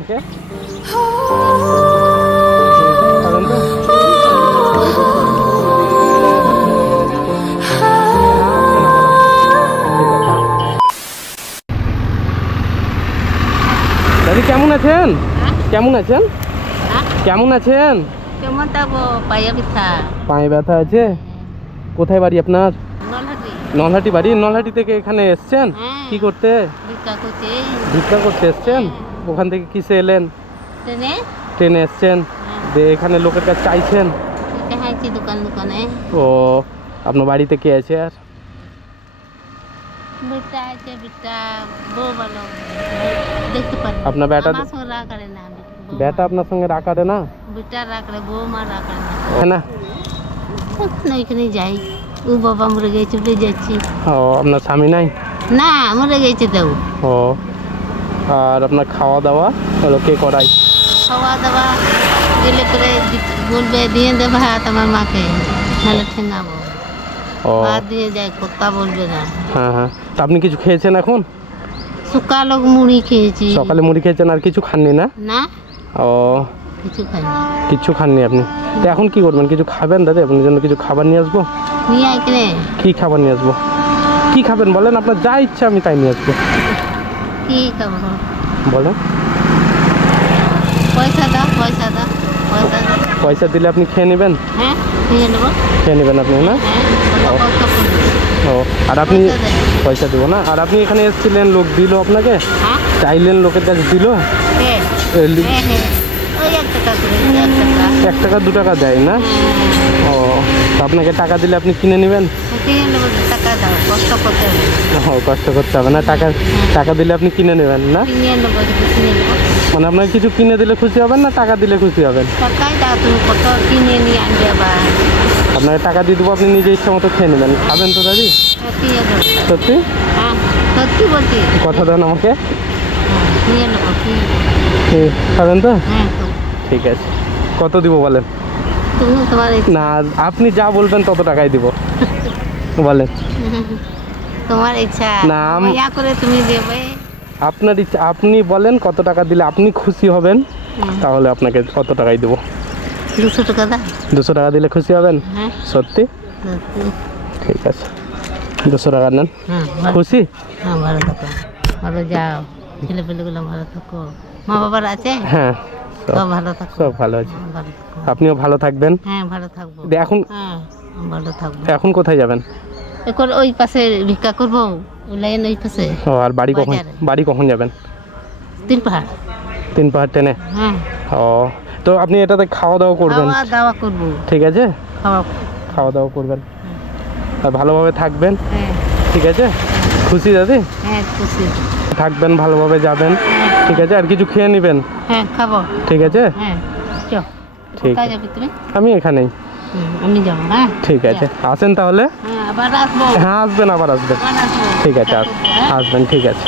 আমাকে দাদি কেমন আছেন? কেমন আছেন? হ্যাঁ? কেমন আছেন? কেমন পায়ে ব্যথা। আছে? কোথায় বাড়ি আপনার? নলহাটি। বাড়ি। নলহাটি থেকে এখানে এসছেন? হ্যাঁ। কি করতে? ভিক্ষা করতে। এসছেন? ওখান থেকে কিসে এলেন? ট্রেনে? ট্রেনে এসছেন? হ্যাঁ। এখানে লোকের কাছে চাইছেন? দেখাচ্ছি দোকান দোকানে। ও আপনার বাড়িতে কে আছে আর? বিটা আছে বিটা বউ ভালো দেখতে পারি আপনার বেটা- আমার সঙ্গে রাগ করে না বেটা আপনার সঙ্গে না? বিটা রাগ করে বউ মা রাগ করে না। হ্যাঁ না? এখন ওইখানে যাই। ও বাবা মরে গেছে যাচ্ছি। ও আপনার স্বামী নাই? না মরে গেছে তো ও। আর আপনার খাওয়া দাওয়া হলো কে করাই খাওয়া দাওয়া গেলে করে বলবে দিয়ে দে ভাত আমার মাকে নাহলে ঠেঙাবো ও। ভাত দিয়ে যায় কথা বলবে না। হ্যাঁ হ্যাঁ। তা আপনি কিছু খেয়েছেন এখন? সকাল মুড়ি খেয়েছি। সকালে মুড়ি খেয়েছেন আর কিছু খাননি না? না। ও। কিছু খাই কিচ্ছু খাননি আপনি। তো এখন কি করবেন? কিছু খাবেন দাদা? আপনার জন্য কিছু খাবার নিয়ে আসব? নিয়ে আয় কিনে কি খাবার নিয়ে আসব? কি খাবেন বলেন? আপনার যা ইচ্ছা আমি তাই নিয়ে আসব। খাব বলেন পয়সা দাও পয়সা দাও পয়সা দাও পয়সা দিলে আপনি খেয়ে নেবেন? হ্যাঁ নেব। খেয়ে নেবেন আপনি না? হ্যাঁ? ও। আর আপনি পয়সা দেবো না? আর আপনি এখানে এসেছিলেন লোক দিল আপনাকে? হ্যাঁ। চাইলেন লোকের কাছে দিল? এক টাকা দু টাকা। দেয় না? ও আপনাকে টাকা দিলে আপনি কিনে নেবেন? টাকা দাও কষ্ট করতে হবে। ও কষ্ট করতে হবে না টাকা টাকা দিলে আপনি কিনে নেবেন না? কিনে নেব কিনে নেব। মানে আপনাকে কিছু কিনে দিলে খুশি হবেন না টাকা দিলে খুশি হবেন? টাকাই দাও তুমি কত কিনে নিয়ে আনবে আবার। আপনাকে টাকা দিয়ে দেবো আপনি নিজে ইচ্ছা মতো খেয়ে নেবেন। খাবেন তো দাদি? হ্যাঁ, সত্যি? হ্যাঁ সত্যি বলছি। কথা দেন আমাকে। হ্যাঁ, নিয়ে নেব খাবেন তো? হ্যাঁ ঠিক আছে। কত দিব বলেন? না আপনি যা বলবেন তত টাকাই দিব। বলেন তোমার ইচ্ছা। না, আম- ইয়া করে তুমি দেবে। আপনার ইচ্ছা আপনি বলেন কত টাকা দিলে আপনি খুশি হবেন তাহলে আপনাকে কত টাকাই দেবো। দুশো টাকা দাও। দুশো টাকা দিলে খুশি হবেন? হ্যাঁ। সত্যি। ঠিক আছে। দুশো টাকা নেন। হ্যাঁ খুশি? হ্যাঁ ভালো থাকো। ভালো যাও। ছেলে পেলেগুলো ভালো থাকো। মা বাবার আছে? হ্যাঁ। সব ভালো থাকো। সব ভালো আছে। আপনিও ভালো থাকবেন। হ্যাঁ ভালো থাকব। এখন হ্যাঁ। ভালো থাকব। এখন কোথায় যাবেন? এখন ওই পাশে ভিক্ষা করব লাইন ওই পাশে। ও আর বাড়ি কখন বাড়ি কখন যাবেন? তিন পাহাড়। তিন পাহাড় ট্রেনে? হ্যাঁ। ও তো আপনি এটাতে খাওয়া দাওয়া করবেন। খাওয়া দাওয়া করব। ঠিক আছে? খাওয়া খাওয়া দাওয়া করবেন আর ভালোভাবে থাকবেন? হ্যাঁ। ঠিক আছে? খুশি দাদি? হ্যাঁ খুশি। থাকবেন ভালোভাবে যাবেন। ঠিক আছে? আর কিছু খেয়ে নেবেন? হ্যাঁ খাব। ঠিক আছে? হ্যাঁ ঠিক আছে। আমি এখানেই। আমি যাব ঠিক আছে। আসেন তাহলে? হ্যাঁ আবার হ্যাঁ আসবেন আবার আসবেন। ঠিক আছে হ্যাঁ? আসবেন ঠিক আছে।